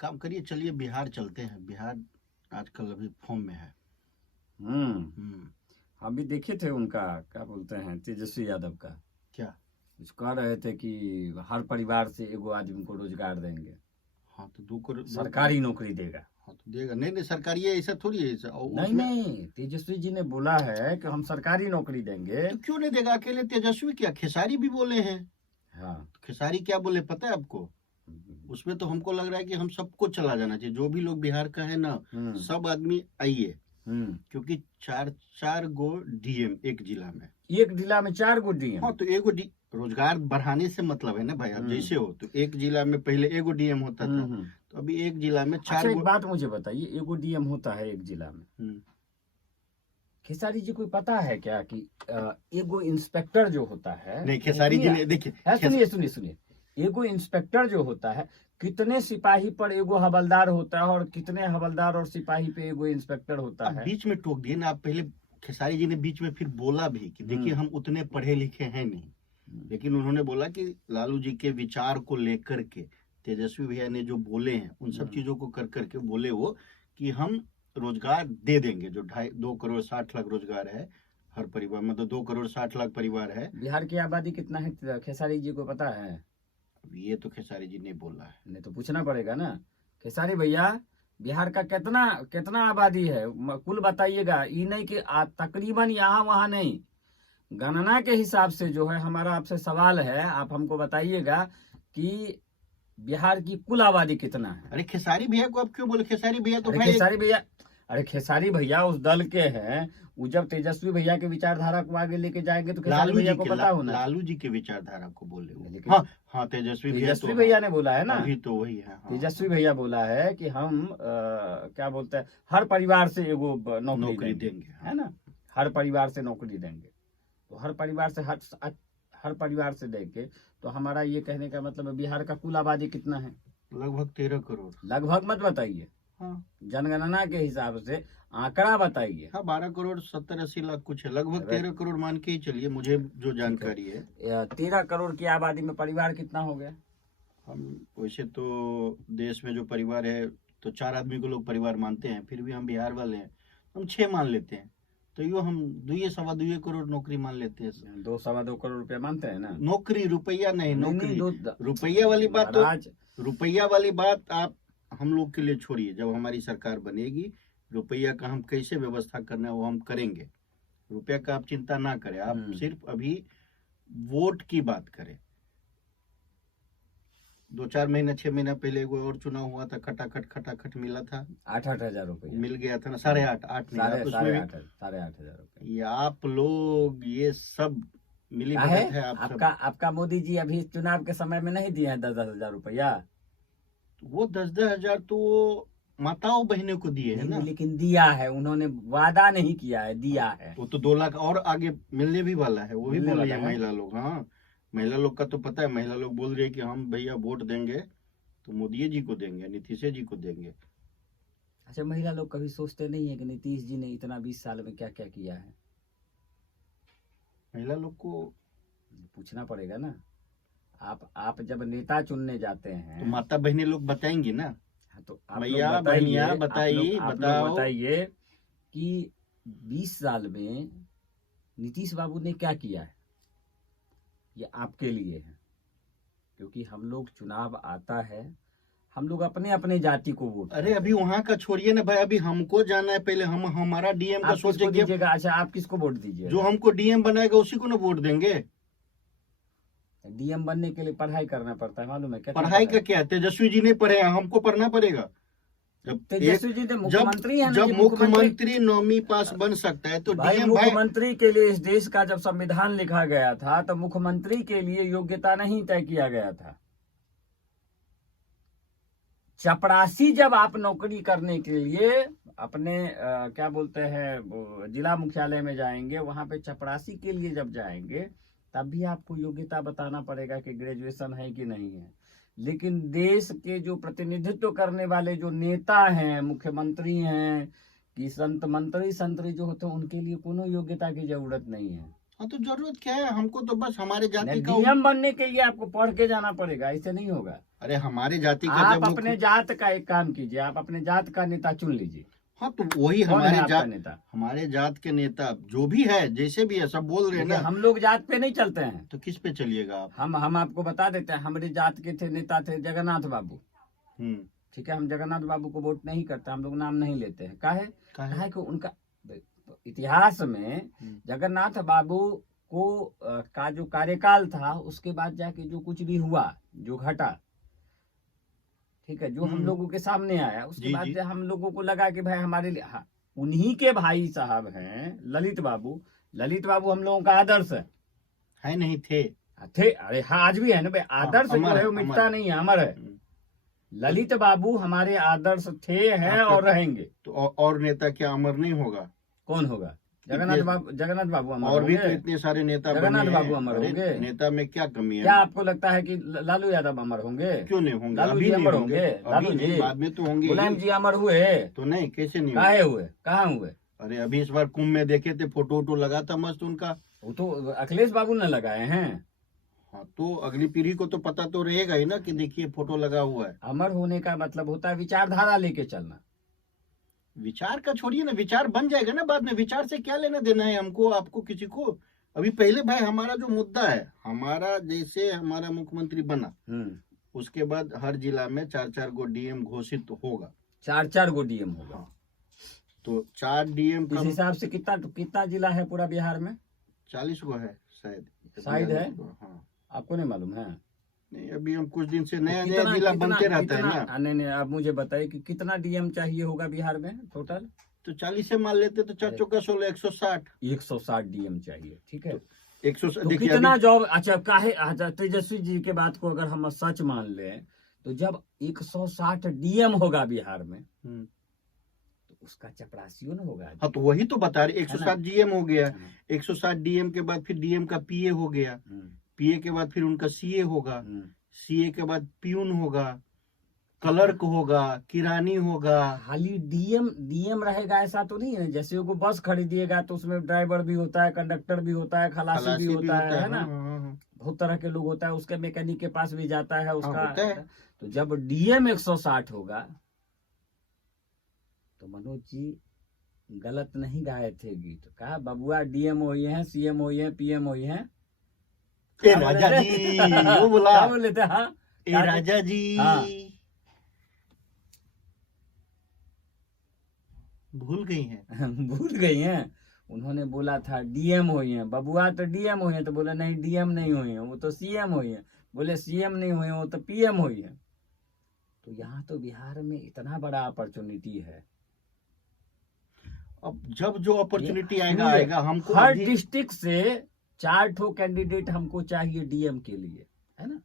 काम करिए, चलिए बिहार चलते हैं। बिहार आजकल अभी फॉर्म में है। हम भी देखे थे उनका, क्या बोलते हैं, तेजस्वी यादव का। क्या? कुछ कह रहे थे कि हर परिवार से एगो आदमी को रोजगार देंगे। हाँ तो 2 करोड़ सरकारी नौकरी देगा। हाँ तो देगा। नहीं सरकारी है, ऐसा थोड़ी है। नहीं, तेजस्वी जी ने बोला है कि हम सरकारी नौकरी देंगे। तो क्यों नहीं देगा? अकेले तेजस्वी क्या, खेसारी भी बोले हैं। हाँ, खेसारी क्या बोले पता है आपको? उसमें तो हमको लग रहा है कि हम सबको चला जाना चाहिए, जो भी लोग बिहार का है ना, सब आदमी आइए। क्योंकि 4 गो डीएम एक जिला में, एक जिला में 4 गो डीएम। हाँ तो एगो रोजगार बढ़ाने से मतलब है ना भाई। अब जैसे हो तो एक जिला में पहले एगो डीएम होता था, तो अभी एक जिला में 4 अच्छा, एक बात मुझे बताइए, एगो डीएम होता है एक जिला में, खेसारी जी को पता है क्या कि एगो इंस्पेक्टर जो होता है, नहीं खेसारी जी ने, देखिए सुनिए, एगो इंस्पेक्टर जो होता है, कितने सिपाही पर एगो हवलदार होता है, और कितने हवलदार और सिपाही पे एगो इंस्पेक्टर होता है। बीच में टोक दिए ना आप। पहले खेसारी जी ने बीच में फिर बोला भी कि देखिए हम उतने पढ़े लिखे हैं नहीं, लेकिन उन्होंने बोला कि लालू जी के विचार को लेकर के तेजस्वी भैया ने जो बोले हैं उन सब चीजों को कर करके बोले वो कि हम रोजगार दे देंगे। जो 2 करोड़ 60 लाख रोजगार है हर परिवार, मतलब 2 करोड़ 60 लाख परिवार है। बिहार की आबादी कितना है खेसारी जी को पता है? ये तो खेसारी जी ने बोला है। नहीं तो पूछना पड़ेगा ना, खेसारी भैया बिहार का कितना कितना आबादी है कुल बताइएगा। ये नहीं कि तकरीबन यहाँ वहाँ नहीं, गणना के हिसाब से जो है हमारा आपसे सवाल है, आप हमको बताइएगा कि बिहार की कुल आबादी कितना है। अरे खेसारी भैया को आप क्यों बोले? खेसारी भैया तो खेसारी भैया, अरे खेसारी भैया उस दल के हैं, वो जब तेजस्वी भैया के विचारधारा को आगे लेके जाएंगे तो खेसारी भैया को पता होना। लालू जी के विचारधारा को बोले वो। हाँ तेजस्वी भैया ने बोला है ना, अभी तो वही है। तेजस्वी भैया बोला है कि हम क्या बोलते हैं, हर परिवार से एगो नौकरी देंगे, है ना, हर परिवार से नौकरी देंगे। तो हर परिवार से हर परिवार से देंगे, तो हमारा ये कहने का मतलब बिहार का कुल आबादी कितना है? लगभग 13 करोड़। लगभग मत बताइए, हाँ जनगणना के हिसाब से आंकड़ा बताइए। हाँ 12 करोड़ 70-80 लाख कुछ है, लगभग 13 करोड़ मान के ही चलिए, मुझे जो जानकारी है। 13 करोड़ की आबादी में परिवार कितना हो गया? हम वैसे तो देश में जो परिवार है तो 4 आदमी को लोग परिवार मानते हैं, फिर भी हम बिहार वाले हैं, हम 6 मान लेते हैं। तो यो हम 2-2.25 करोड़ नौकरी मान लेते हैं। 2-2.25 करोड़ रुपया मानते हैं ना? नौकरी, रुपया नहीं, नौकरी। रुपया वाली बात तो, रुपया वाली बात आप हम लोग के लिए छोड़िए। जब हमारी सरकार बनेगी, रुपया का हम कैसे व्यवस्था करना है वो हम करेंगे। रुपया का आप चिंता ना करें, आप सिर्फ अभी वोट की बात करें। 2-4 महीना 6 महीना पहले वो और चुनाव हुआ था, खटाखट मिला था 8-8 हजार रुपये मिल गया था ना। 8.5 8.5 हजार रुपये। ये आप लोग ये सब मिली भगत है। आपका मोदी जी अभी चुनाव के समय में नहीं दिए हैं 10-10 हजार रुपया? वो 10-10 हजार तो माताओं बहनों को दिए है ना। लेकिन दिया है उन्होंने, वादा नहीं किया है, दिया है। वो तो 2 लाख और आगे मिलने भी वाला है, वो भी बोल रही है महिला लोग। हाँ महिला लोग का तो पता है, महिला लोग बोल रही है कि हम भैया वोट देंगे तो मोदी जी को देंगे, नीतीश जी को देंगे। अच्छा, महिला लोग कभी सोचते नहीं है कि नीतीश जी ने इतना 20 साल में क्या क्या किया है? महिला लोग को पूछना पड़ेगा ना। आप जब नेता चुनने जाते हैं तो माता बहनें लोग बताएंगी ना। तो भैया बहनिया बताइए कि 20 साल में नीतीश बाबू ने क्या किया है, ये आपके लिए है। क्योंकि हम लोग चुनाव आता है, हम लोग अपने अपने जाति को वोट। अरे अभी वहाँ का छोड़िए ना भाई, अभी हमको जाना है पहले। हम हमारा डीएम का सोचेंगे। अच्छा, आप किसको वोट दीजिए? जो हमको डीएम बनाएगा उसी को ना वोट देंगे। डीएम बनने के लिए पढ़ाई करना पड़ता है, मालूम है क्या? पढ़ाई का क्या? तेजस्वी जी नहीं पढ़े, हमको पढ़ना पड़ेगा। तेजस्वी जी मुख्यमंत्री हैं। जब मुख्यमंत्री 9वीं पास बन सकता है तो डीएम मुख्यमंत्री के लिए इस देश का जब संविधान लिखा गया था तो मुख्यमंत्री के लिए योग्यता नहीं तय किया गया था। चपरासी जब आप नौकरी करने के लिए अपने क्या बोलते हैं जिला मुख्यालय में जाएंगे, वहां पे चपरासी के लिए जब जाएंगे तब भी आपको योग्यता बताना पड़ेगा कि ग्रेजुएशन है कि नहीं है। लेकिन देश के जो प्रतिनिधित्व करने वाले जो नेता हैं, मुख्यमंत्री हैं कि संतरी जो होते हैं, उनके लिए कोनो योग्यता की जरूरत नहीं है। हाँ, तो जरूरत क्या है, हमको तो बस हमारे जाति का डीएम बनने के लिए आपको पढ़ के जाना पड़ेगा, ऐसे नहीं होगा। अरे हमारे जाति का आप जब अपने जात का एक काम कीजिए, आप अपने जात का नेता चुन लीजिए। हाँ, तो वही कौन है हमारे आपका जात नेता? हमारे जात के नेता जो भी है, जैसे भी है, सब बोल रहे हैं देखिए, ना, हम लोग जात पे नहीं चलते हैं। तो किस पे चलिएगा आप? हम आपको बता देते हैं, हमारे जात के थे नेता थे जगन्नाथ बाबू। हम्म। ठीक है, हम जगन्नाथ बाबू को वोट नहीं करते, हम लोग नाम नहीं लेते हैं। काहे? काहे कि उनका इतिहास में जगन्नाथ बाबू को का जो कार्यकाल था, उसके बाद जाके जो कुछ भी हुआ, जो घटा, ठीक है, जो हम लोगों के सामने आया, उसके बाद हम लोगों को लगा कि भाई हमारे लिए, हाँ, उन्हीं के भाई साहब हैं ललित बाबू। ललित बाबू हम लोगों का आदर्श है नहीं थे? थे, अरे हाँ, आज भी है ना भाई, आदर्श जो है वो मिटता नहीं है, अमर है। ललित बाबू हमारे आदर्श थे, हैं और रहेंगे। तो और नेता क्या अमर नहीं होगा? कौन होगा? जगन्नाथ बाबू अमर और भी होंगे। तो इतने सारे नेता जगन्नाथ बने बाबू हैं। अमर अरे होंगे। नेता में क्या कमी है? क्या आपको लगता है कि लालू यादव अमर होंगे? क्यों नहीं होंगे? लालू अभी जी नहीं अमर होंगे? लालू अभी नहीं, जी, बाद में तो होंगे मुलायम ही। जी अमर हुए? तो नहीं, कैसे नहीं काहे हुए? कहाँ हुए? अरे अभी इस बार कुंभ में देखे थे, फोटो वोटो लगा था मस्त उनका। वो तो अखिलेश बाबू ने लगाए हैं। हाँ, तो अगली पीढ़ी को तो पता तो रहेगा ही ना कि देखिए फोटो लगा हुआ है। अमर होने का मतलब होता है विचारधारा लेके चलना। विचार का छोड़िए ना, विचार बन जाएगा ना बाद में। विचार से क्या लेना देना है हमको, आपको, किसी को? अभी पहले भाई हमारा जो मुद्दा है, हमारा जैसे हमारा मुख्यमंत्री बना, उसके बाद हर जिला में 4-4 गो डीएम घोषित होगा। 4-4 गो डीएम होगा। तो 4 डीएम इस हिसाब से कितना जिला है पूरा बिहार में? 40 गो है शायद है। हाँ, आपको नहीं मालूम है? नहीं, अभी हम कुछ दिन से नया तो नया जिला बनते रहता है ना। नहीं, आप मुझे बताइए कि कितना डीएम चाहिए होगा बिहार में टोटल? तो 40 से मान लेते तो 4 चौका 16, 160। 160 डीएम चाहिए, ठीक है। 160 तो देखिए कितना जॉब, अच्छा काहे, अच्छा तेजस्वी जी के बात को अगर हम सच मान लें, तो जब 160 डीएम होगा बिहार में, तो उसका चपरासियों न होगा। हाँ, तो वही तो बता रहे, 160 डीएम हो गया। 160 डीएम के बाद फिर डीएम का पीए हो गया, पीए के बाद फिर उनका सीए होगा, सीए के बाद प्यून होगा, क्लर्क होगा, किरानी होगा। खाली डीएम रहेगा ऐसा तो नहीं है। जैसे वो बस खरीदिएगा तो उसमें ड्राइवर भी होता है, कंडक्टर भी होता है, खलासी भी होता है ना। बहुत तरह के लोग होता है, उसके मैकेनिक के पास भी जाता है उसका। तो जब डीएम 160 होगा, तो मनोज जी गलत नहीं गाए थे गीत। कहा बबुआ डीएम हुई है, सीएम हुई है, पीएम हुई है। राजा जी वो बोला, क्या बोले थे? हाँ, राजा जी भूल गई हैं। भूल गई हैं। उन्होंने बोला था डीएम हुई है, बबुआ तो डीएम हुई है। तो बोले नहीं, डीएम नहीं हुई है, वो तो सीएम हुई है। बोले सीएम नहीं हुई है, वो तो पीएम हुई है। तो यहाँ तो बिहार में इतना बड़ा अपॉर्चुनिटी है। अब जब जो अपॉर्चुनिटी आएगा हमको हर डिस्ट्रिक्ट से 4 ठो कैंडिडेट हमको चाहिए डीएम के लिए, है ना?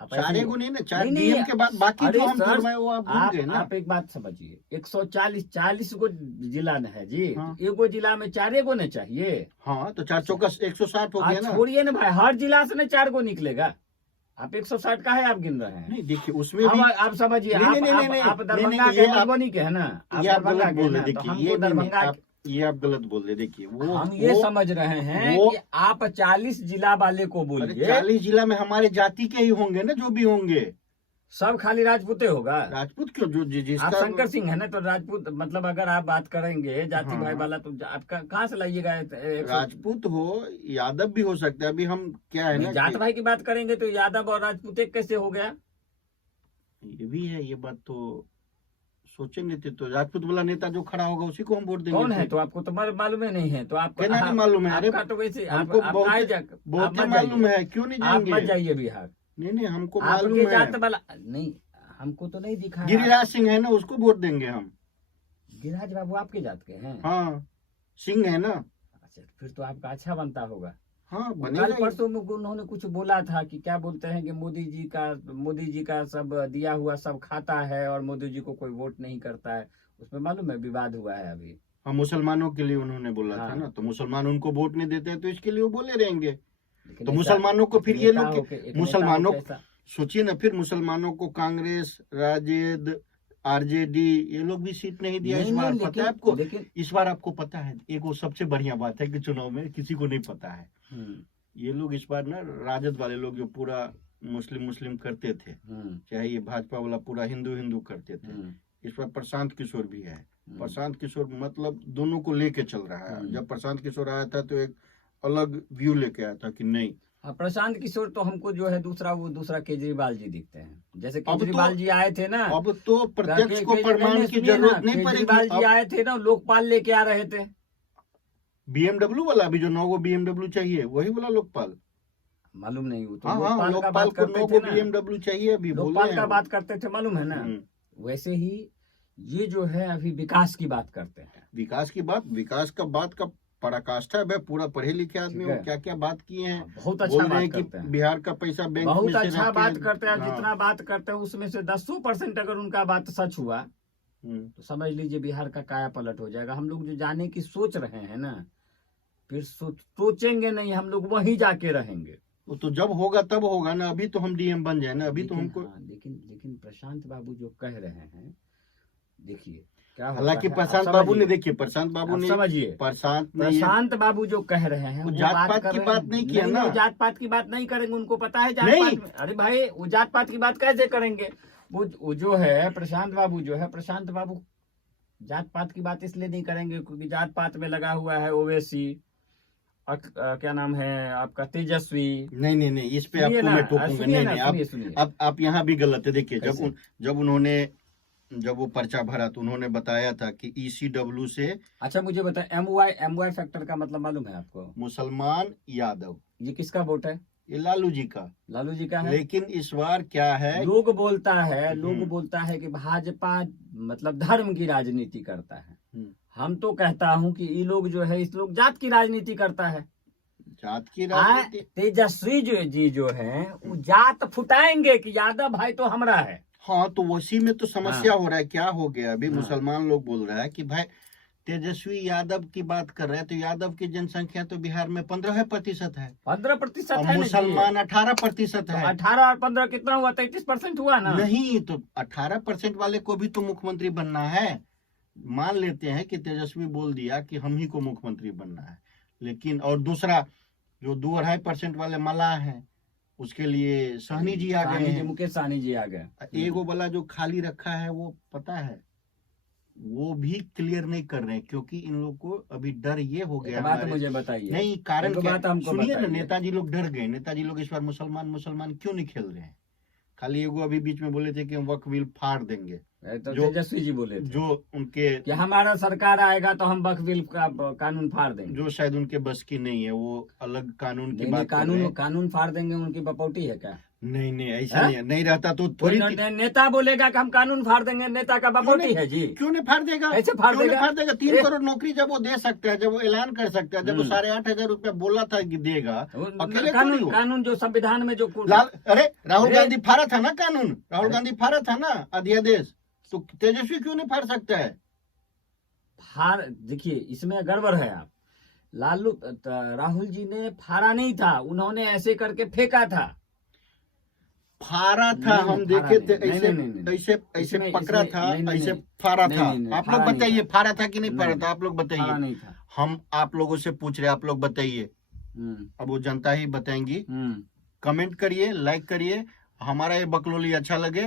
चारे को नहीं ना, 4 डीएम के बाद बाकी जो हम फिर वो आप भूल गए ना। आप एक बात समझिए, 140 गो जिला है जी। हाँ। एगो जिला में 4 गो न चाहिए। हाँ, तो 4 चौका 160 हो गया ना। छोड़िए ना भाई, हर जिला से न 4 गो निकलेगा। आप 160 का है आप गिन रहे हैं? नहीं, देखिए उसमें भी आप समझिए, आप दरभंगा के मधुबनी के है ना, आप दरभंगा के ना, तो हमको दरभंगा, ये आप गलत बोल रहे। देखिए वो हम ये समझ रहे हैं कि आप 40 जिला वाले को बोलिए। 40 जिला में हमारे जाति के ही होंगे ना, जो भी होंगे सब खाली राजपूत होगा। राजपूत क्यों? जो जिसका आप शंकर सिंह है ना, तो राजपूत मतलब अगर आप बात करेंगे जाति भाई वाला, तो आपका कहाँ से लाइएगा? राजपूत हो, यादव भी हो सकता है। अभी हम क्या है ना, जात भाई की बात करेंगे तो यादव और राजपूत एक कैसे हो गया? ये भी है, ये बात तो सोचेंगे तो राजपूत वाला नेता जो खड़ा होगा उसी को हम वोट देंगे। कौन है? तो आपको तो मालूम ही नहीं है, तो आपको नहीं मालूम है? अरे तो वैसे हमको बहुत मालूम है, क्यों नहीं जाएंगे? आप मत जाइए बिहार। नहीं, हमको मालूम है। जात वाला नहीं, हमको तो नहीं दिखा। गिरिराज सिंह है ना, उसको वोट देंगे हम। गिरिराज बाबू आपके जात के हैं? हाँ, सिंह है ना। अच्छा, फिर तो आपका अच्छा बनता होगा। हाँ, कल परसों में उन्होंने कुछ बोला था कि क्या बोलते हैं कि मोदी जी का सब दिया हुआ सब खाता है और मोदी जी को कोई वोट नहीं करता है। उसमें मालूम है विवाद हुआ है अभी। हाँ, मुसलमानों के लिए उन्होंने बोला था ना, तो मुसलमान उनको वोट नहीं देते हैं, तो इसके लिए वो बोले रहेंगे। तो मुसलमानों को फिर ये लोग, मुसलमानों सोचिए ना, फिर मुसलमानों को कांग्रेस, राजद, आरजेडी ये लोग भी सीट नहीं दिया इस बार। पता है आपको? इस बार आपको पता है, एक वो सबसे बढ़िया बात है कि चुनाव में किसी को नहीं पता है, ये लोग इस बार ना राजद वाले लोग जो पूरा मुस्लिम करते थे, चाहे ये भाजपा वाला पूरा हिंदू करते थे, इस बार प्रशांत किशोर भी है। प्रशांत किशोर मतलब दोनों को लेके चल रहा है। जब प्रशांत किशोर आया था तो एक अलग व्यू लेके आया था कि नहीं। प्रशांत किशोर तो हमको जो है दूसरा केजरीवाल जी दिखते हैं। जैसे केजरीवाल जी आए थे ना, अब तो प्रत्यक्ष को प्रमाण की जरूरत नहीं पड़ेगी। केजरीवाल जी आए थे ना, लोकपाल लेके आ रहे थे। BMW वाला अभी जो 9 BMW चाहिए वही वाला लोकपाल, मालूम नहीं वो तो लोकपाल का बात को 9 करते थे ना, BMW चाहिए अभी लोकपाल का बात करते थे, मालूम है ना। वैसे ही ये जो है अभी विकास की बात करते हैं। विकास का बात का पराकाष्ठा है। पूरा पढ़े लिखे आदमी वो क्या क्या बात किए हैं। बहुत अच्छा बात करते हैं। बिहार का पैसा बैंक में बहुत अच्छा बात करते हैं। हाँ। जितना बात करते हैं उसमें से 10% अगर उनका बात सच हुआ तो समझ लीजिए बिहार का काया पलट हो जाएगा। हम लोग जो जाने की सोच रहे हैं ना, फिर सोचेंगे नहीं, हम लोग वहीं जाके रहेंगे। वो तो जब होगा तब होगा ना। अभी तो हम DM बन जाए ना, अभी तो हमको। लेकिन प्रशांत बाबू जो कह रहे हैं, देखिए क्या, हालांकि प्रशांत बाबू ने, देखिए प्रशांत बाबू ने, समझिए प्रशांत बाबू जो कह रहे हैं, जात पात की बात नहीं किया ना। जात पात की बात नहीं करेंगे, उनको पता है जात पात में। अरे भाई वो जात पात की बात कैसे करेंगे? वो जो है प्रशांत बाबू जात पात की बात इसलिए नहीं करेंगे क्योंकि जात पात में लगा हुआ है ओवैसी, क्या नाम है आपका, तेजस्वी। नहीं, इस पे आपको मैं टोकूंगा। नहीं, आप यहाँ भी गलत है। देखिए जब वो पर्चा भरा तो उन्होंने बताया था कि ECW से। अच्छा मुझे बताएं, MY फैक्टर का मतलब मालूम है आपको? मुसलमान यादव। ये किसका वोट है? ये लालू जी का है। लेकिन इस बार क्या है, लोग बोलता है कि भाजपा मतलब धर्म की राजनीति करता है। हम तो कहता हूं कि ये लोग जो है, इस लोग जात की राजनीति करता है। जात की राजनीति। तेजस्वी जी जो है वो जात फुटाएंगे कि यादव भाई तो हमरा है। हाँ, तो उसी में तो समस्या हो रहा है। क्या हो गया अभी, मुसलमान लोग बोल रहा है कि भाई तेजस्वी यादव की बात कर रहे हैं तो यादव की जनसंख्या तो बिहार में 15% है। 15% है। मुसलमान 18% है। 18 और 15 कितना हुआ? 33% हुआ ना। नहीं, तो 18% वाले को भी तो मुख्यमंत्री बनना है। मान लेते हैं कि तेजस्वी बोल दिया कि हम ही को मुख्यमंत्री बनना है, लेकिन और दूसरा जो 2-2.5% वाले मल्लाह हैं उसके लिए सहनी जी आ गए हैं, मुकेश सहनी जी आ गए। एगो वाला जो खाली रखा है वो पता है, वो भी क्लियर नहीं कर रहे हैं क्योंकि इन लोग को अभी डर ये हो गया। बात मुझे बताइए। नहीं, कारण क्या? सुनिए ना, बताइए। नेताजी लोग डर गए। नेताजी लोग इस बार मुसलमान क्यों नहीं खेल रहे हैं? खाली एगो अभी बीच में बोले थे कि हम वक्फ बिल फाड़ देंगे, तो तेजस्वी जी बोले थे जो उनके कि हमारा सरकार आएगा तो हम वक्फ बिल का कानून फाड़ देंगे, जो शायद उनके बस की नहीं है। वो अलग कानून की बात कानून फाड़ देंगे। उनकी बपौटी है क्या? नहीं, ऐसा नहीं रहता तो थोड़ी नेता बोलेगा कि हम कानून फाड़ देंगे, नेता का बपौटी है जी। क्यों नहीं फाड़ देगा? ऐसे फाड़ देगा? 3 करोड़ नौकरी जब वो दे सकता है, जब वो ऐलान कर सकता है, जब वो 8,500 रुपया बोला था कि देगा, अकेले कानून जो संविधान में जो अरे राहुल गांधी फाड़ा था ना कानून, राहुल गांधी फाड़ा था ना अध्यादेश, तो तेजस्वी क्यों नहीं फाड़ सकता है? देखिए इसमें गड़बड़ है। आप राहुल जी ने फाड़ा नहीं था, उन्होंने ऐसे करके फेंका था। फाड़ा था, हम देखे थे ऐसे पकड़ा था, ऐसे फाड़ा था। आप लोग बताइए फाड़ा था कि नहीं फाड़ा था? आप लोग बताइए। हम आप लोगों से पूछ रहे, आप लोग बताइए। अब वो जनता ही बताएंगी। कमेंट करिए, लाइक करिए। हमारा ये बकलोली अच्छा लगे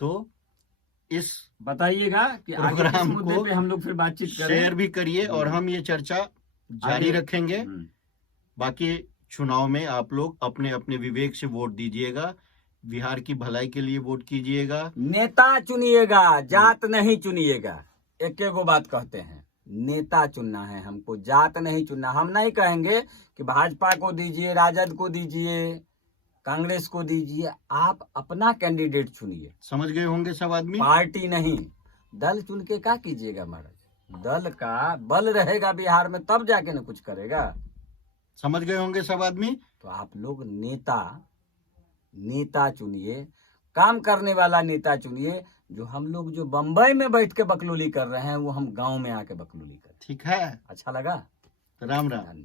तो इस बताइएगा कि प्रोग्राम को पे हम लोग फिर बातचीत करें, शेयर भी करिए और हम ये चर्चा जारी रखेंगे। बाकी चुनाव में आप लोग अपने अपने विवेक से वोट दीजिएगा, बिहार की भलाई के लिए वोट कीजिएगा। नेता चुनिएगा, जात नहीं चुनिएगा। एक बात कहते हैं, नेता चुनना है हमको, जात नहीं चुनना। हम नहीं कहेंगे कि भाजपा को दीजिए, राजद को दीजिए, कांग्रेस को दीजिए। आप अपना कैंडिडेट चुनिए। समझ गए होंगे सब आदमी? पार्टी नहीं, दल चुन के क्या कीजिएगा महाराज? दल का बल रहेगा बिहार में तब जाके न कुछ करेगा। समझ गए होंगे सब आदमी? तो आप लोग नेता चुनिए, काम करने वाला नेता चुनिए। जो हम लोग जो बम्बई में बैठ के बकलोली कर रहे हैं वो हम गांव में आके बकलोली कर। ठीक है, अच्छा लगा? राम राम।